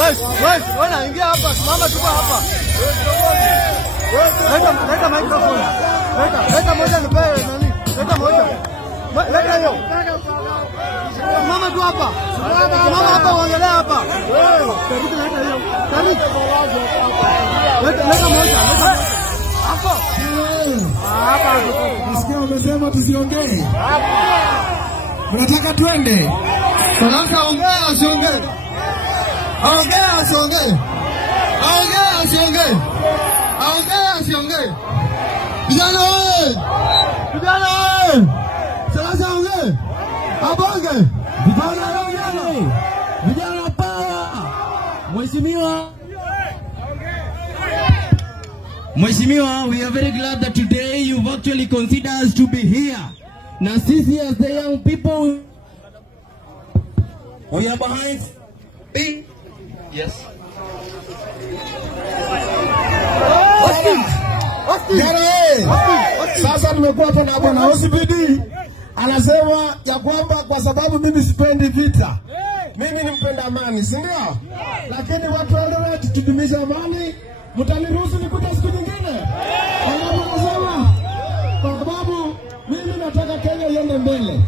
Wewe ingia hapa, simama tu hapa. Leta microphone. Leta moja nipe nani? Leta moja. Leta hiyo. Mama tu hapa. Mama hapa ongelea hapa. Karibu leta hiyo. Karibu. Leta moja. Hapo. Hapa. Nisikia umesema tusiongee. Mnataka twende? Sasa ongea usiongee. Ongea usiongee. Ongea usiongee. Ongea usiongee. Vijana wewe. Vijana wewe. Sasa ongea. Abonge. Vijana ongea. Vijana power. Mheshimiwa, we are very glad that today you've actually considered us to be here. Now, sisi as the young people, we are behind. Yes. Sasa tumekuwa hapa na bwana OCPD anasema ya kwamba kwa sababu mimi sipendi vita, mimi ni mpenda amani, si ndio? Lakini watu wale tudumisha amani, mtaniruhusu nikuja siku nyingine? Kwa sababu mimi nataka Kenya iende mbele.